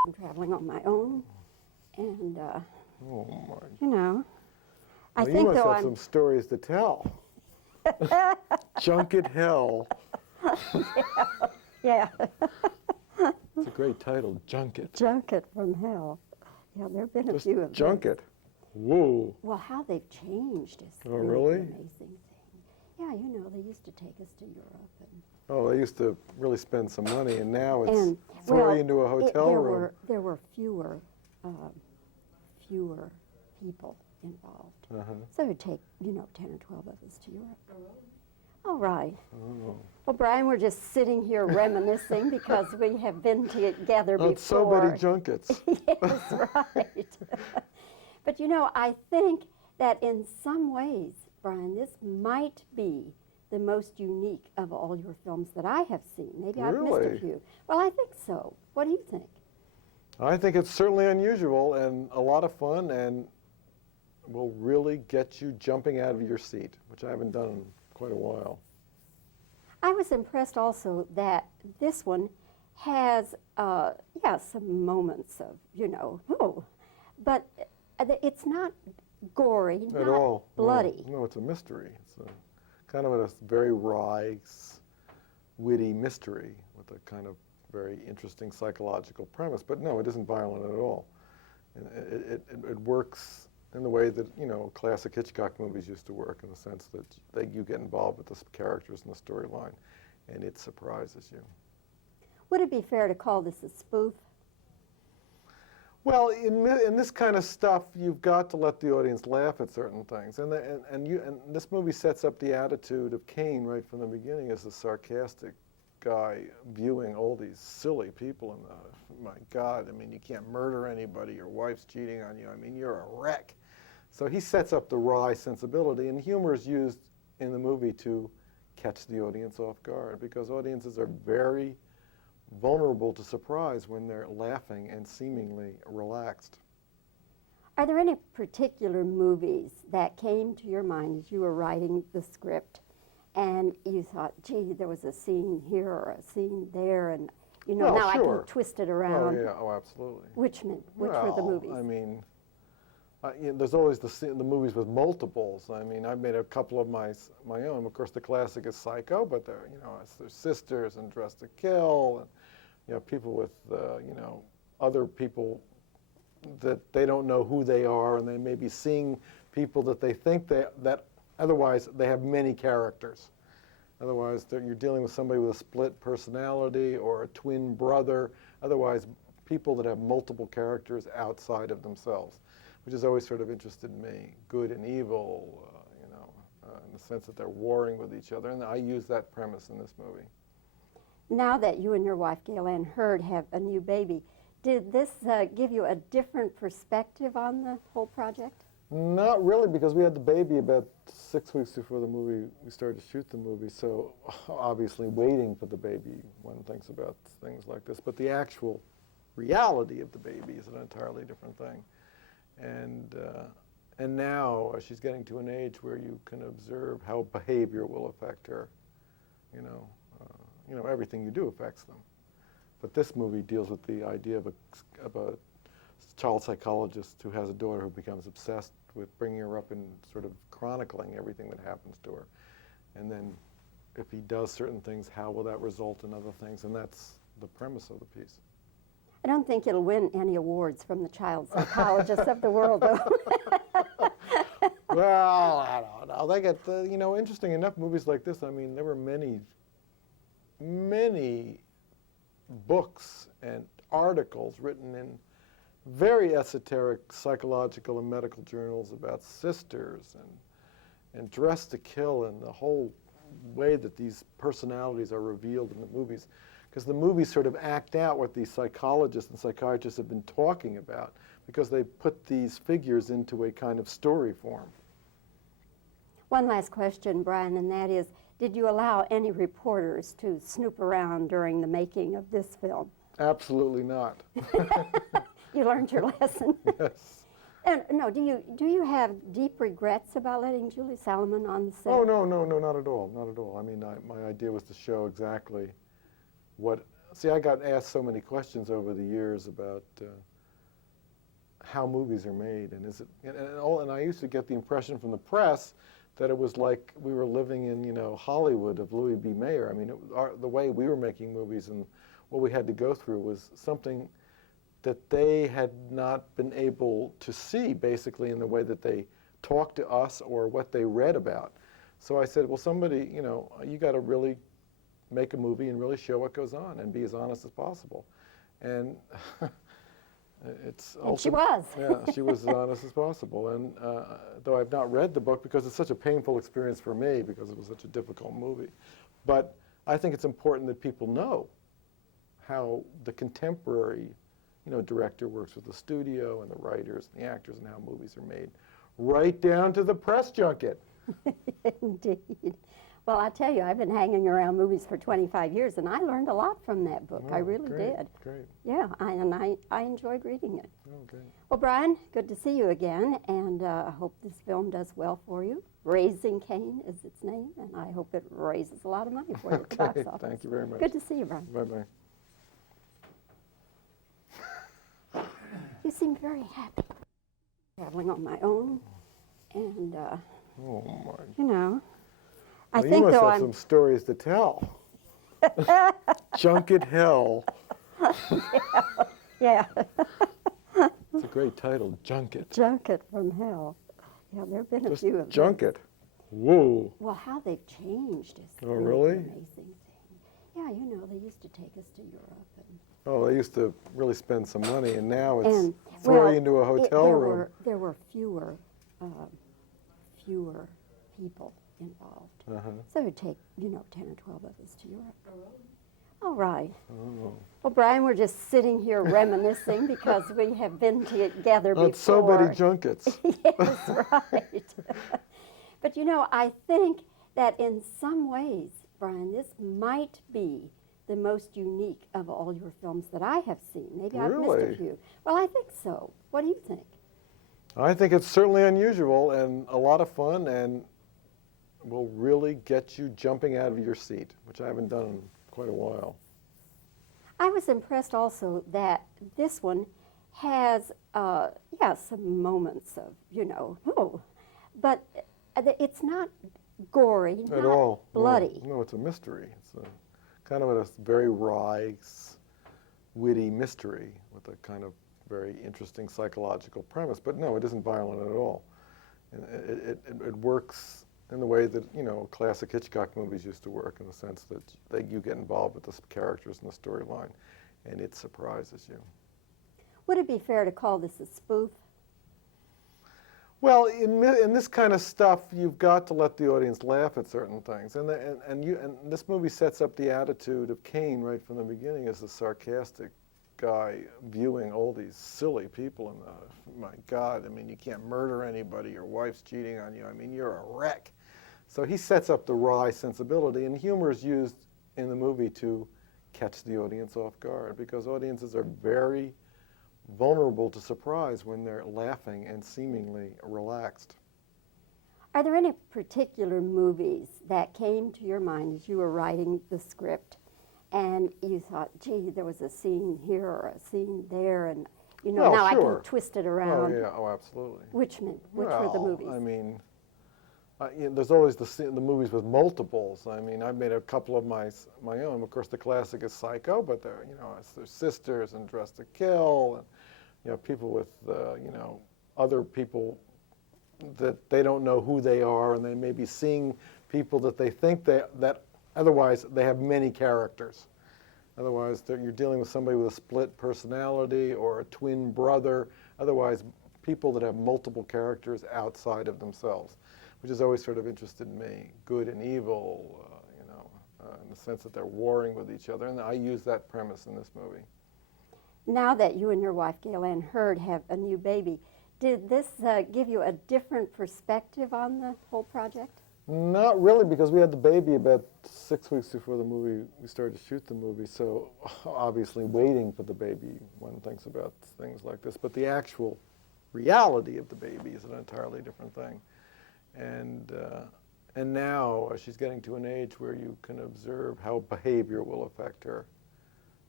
I'm traveling on my own, and Oh my. you know, I Well, think you must though have some stories to tell. Junket Hell. yeah, It's a great title, Junket. junket from hell. Yeah, there have been a Just few of junket. those. Whoa. Well, how they've changed is Oh, really really? an amazing thing. Yeah, you know, they used to take us to Europe and. Oh, they used to really spend some money, and now it's And, throw well, you into a hotel there room. there were fewer people involved. Uh-huh. So it would take, 10 or 12 of us to Europe. All right. Oh. Well, Brian, we're just sitting here reminiscing because we have been together before. On so many junkets. Yes, right. But I think that in some ways, Brian, this might be the most unique of all your films that I have seen. Maybe I've missed Really? a few. Well, I think so. What do you think? I think it's certainly unusual and a lot of fun, and will really get you jumping out of your seat, which I haven't done in quite a while. I was impressed also that this one has, some moments of, but it's not gory, At not all. bloody. No, it's a mystery. It's a kind of a very wry, witty mystery with a kind of very interesting psychological premise. But no, it isn't violent at all. And it works in the way that, classic Hitchcock movies used to work, in the sense that you get involved with the characters and the storyline, and it surprises you. Would it be fair to call this a spoof? Well, in this kind of stuff, you've got to let the audience laugh at certain things, and this movie sets up the attitude of Cain right from the beginning as a sarcastic guy viewing all these silly people, and my God, I mean, you can't murder anybody. Your wife's cheating on you. I mean, you're a wreck. So he sets up the wry sensibility, and humor is used in the movie to catch the audience off guard, because audiences are very vulnerable to surprise when they're laughing and seemingly relaxed. Are there any particular movies that came to your mind as you were writing the script and you thought, gee, there was a scene here or a scene there, and Well, now sure. I can twist it Oh, around? yeah, oh, absolutely. Which were the movies? I mean, there's always the movies with multiples. I mean, I've made a couple of my own. Of course, the classic is Psycho, but there's Sisters and Dressed to Kill, and people with other people that they don't know who they are, and they may be seeing people that they think that otherwise they have many characters. Otherwise, you're dealing with somebody with a split personality or a twin brother. Otherwise, people that have multiple characters outside of themselves, which has always sort of interested me. Good and evil, in the sense that they're warring with each other. And I use that premise in this movie. Now that you and your wife, Gail Ann Hurd, have a new baby, did this give you a different perspective on the whole project? Not really, because we had the baby about 6 weeks before we started to shoot the movie. So obviously waiting for the baby, one thinks about things like this. But the actual reality of the baby is an entirely different thing. And now she's getting to an age where you can observe how behavior will affect her. Everything you do affects them. But this movie deals with the idea of a child psychologist who has a daughter who becomes obsessed with bringing her up and sort of chronicling everything that happens to her. And then if he does certain things, how will that result in other things? And that's the premise of the piece. I don't think it'll win any awards from the child psychologists of the world, though. Well, I don't know. They get, interesting enough, movies like this, I mean, there were many books and articles written in very esoteric psychological and medical journals about Sisters and Dressed to Kill, and the whole way that these personalities are revealed in the movies. Because the movies sort of act out what these psychologists and psychiatrists have been talking about, because they put these figures into a kind of story form. One last question, Brian, and that is, did you allow any reporters to snoop around during the making of this film? Absolutely not. You learned your lesson. Yes. And no, do you have deep regrets about letting Julie Salomon on the set? Oh, no, not at all, not at all. I mean, my idea was to show exactly what see, I got asked so many questions over the years about how movies are made, and and I used to get the impression from the press that it was like we were living in, you know, Hollywood of Louis B. Mayer. I mean, the way we were making movies and what we had to go through was something that they had not been able to see, basically, in the way that they talked to us or what they read about. So I said, well, somebody, you know, you got to really make a movie and really show what goes on and be as honest as possible. And and she was. Yeah, she was as honest as possible. And though I've not read the book because it's such a painful experience for me because it was such a difficult movie. But I think it's important that people know how the contemporary, you know, director works with the studio and the writers and the actors and how movies are made, right down to the press junket. Indeed. Well, I tell you, I've been hanging around movies for 25 years, and I learned a lot from that book. Oh, I really great, did. Great. Yeah, I enjoyed reading it. Oh, great. Well, Brian, good to see you again, and I hope this film does well for you. Raising Cain is its name, and I hope it raises a lot of money for you at the box office. Thank you very much. Good to see you, Brian. Bye-bye. You seem very happy. Traveling on my own, and, Oh, my. you know, I Well, think, you must though, have some stories to tell. Junket Hell. Yeah. It's a great title, Junket. Junket from Hell. Yeah, there have been a Just few of Junket. those. Whoa. Well, how they've changed is Oh, really really? an amazing thing. Yeah, you know, they used to take us to Europe. And Oh, they used to really spend some money, and now it's And, throw well, you into a hotel there room. There were fewer people involved. Uh-huh. So it would take, you know, 10 or 12 of us to Europe. All right. Oh. Well, Brian, we're just sitting here reminiscing because we have been together before. That's so many junkets. Yes, right. But, you know, I think that in some ways, Brian, this might be the most unique of all your films that I have seen. Maybe I've missed Really? a few. Well, I think so. What do you think? I think it's certainly unusual and a lot of fun and will really get you jumping out of your seat, which I haven't done in quite a while. I was impressed also that this one has, yeah, some moments of, you know, but it's not gory, At not all. bloody. No, it's a mystery. It's a kind of a very wry, witty mystery with a kind of very interesting psychological premise. But no, it isn't violent at all. And it works in the way that, you know, classic Hitchcock movies used to work, in the sense that you get involved with the characters and the storyline, and it surprises you. Would it be fair to call this a spoof? Well, in this kind of stuff, you've got to let the audience laugh at certain things, and this movie sets up the attitude of Cain right from the beginning as a sarcastic guy viewing all these silly people, and my God, I mean, you can't murder anybody. Your wife's cheating on you. I mean, you're a wreck. So he sets up the wry sensibility, and humor is used in the movie to catch the audience off guard, because audiences are very vulnerable to surprise when they're laughing and seemingly relaxed. Are there any particular movies that came to your mind as you were writing the script and you thought, gee, there was a scene here or a scene there, and, you know, Well, now sure. I can twist it around? Oh, yeah, oh, absolutely. Which were the movies? I mean, you know, there's always the movies with multiples. I mean, I've made a couple of my own. Of course, the classic is Psycho, but there, you know, there's sisters and Dressed to Kill, and, you know, people with, you know, other people that they don't know who they are, and they may be seeing people that they think that otherwise they have many characters. Otherwise, you're dealing with somebody with a split personality or a twin brother. Otherwise, people that have multiple characters outside of themselves, which has always sort of interested me. Good and evil, you know, in the sense that they're warring with each other. And I use that premise in this movie. Now that you and your wife, Gail Ann Hurd, have a new baby, did this give you a different perspective on the whole project? Not really, because we had the baby about 6 weeks before we started to shoot the movie. So obviously waiting for the baby, one thinks about things like this. But the actual reality of the baby is an entirely different thing. And now she's getting to an age where you can observe how behavior will affect her.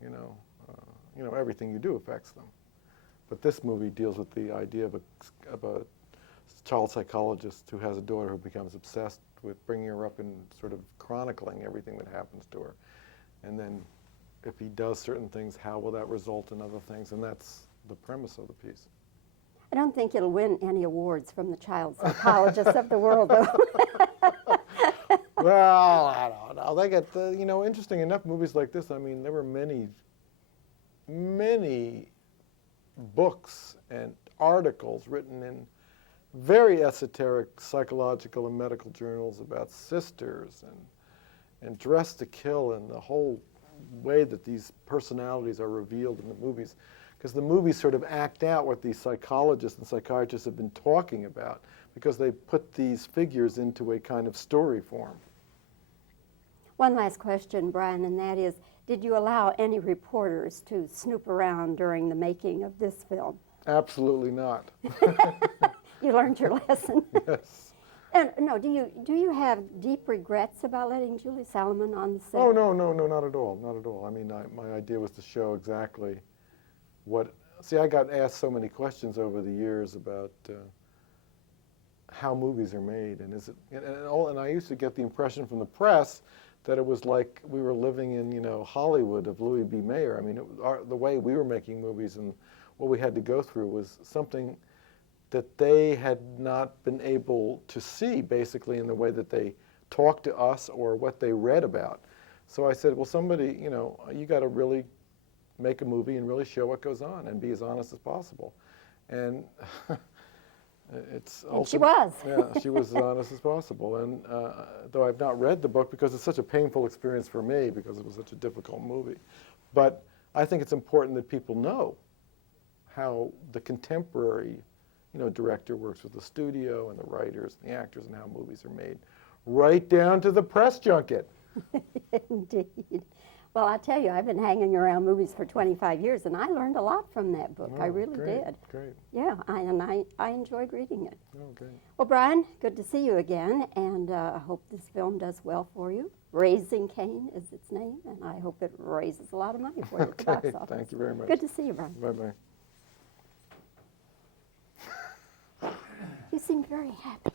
everything you do affects them. But this movie deals with the idea of a child psychologist who has a daughter who becomes obsessed with bringing her up and sort of chronicling everything that happens to her. And then if he does certain things, how will that result in other things? And that's the premise of the piece. I don't think it'll win any awards from the child psychologists of the world, though. Well, I don't know. They get, interesting enough, movies like this, I mean, there were many books and articles written in very esoteric psychological and medical journals about sisters and Dressed to Kill and the whole way that these personalities are revealed in the movies. Because the movies sort of act out what these psychologists and psychiatrists have been talking about, because they put these figures into a kind of story form. One last question, Brian, and that is, did you allow any reporters to snoop around during the making of this film? Absolutely not. You learned your lesson. Yes. And no, do you have deep regrets about letting Julie Salomon on the set? Oh, no, not at all, not at all. I mean, my idea was to show exactly what, see, I got asked so many questions over the years about how movies are made, and and I used to get the impression from the press that it was like we were living in, Hollywood of Louis B. Mayer. I mean, the way we were making movies and what we had to go through was something that they had not been able to see, basically, in the way that they talked to us or what they read about. So I said, well, somebody, you got to really make a movie and really show what goes on and be as honest as possible. And and she was. Yeah, she was as honest as possible. And though I've not read the book because it's such a painful experience for me because it was such a difficult movie. But I think it's important that people know how the contemporary director works with the studio and the writers and the actors and how movies are made, right down to the press junket. Indeed. Well, I tell you, I've been hanging around movies for 25 years, and I learned a lot from that book. I really did. Great. Yeah, I enjoyed reading it. Oh, great. Well, Brian, good to see you again, and I hope this film does well for you. Raising Cain is its name, and I hope it raises a lot of money for you at the box Okay, office. thank you very much. Good to see you, Brian. Bye-bye. You seem very happy.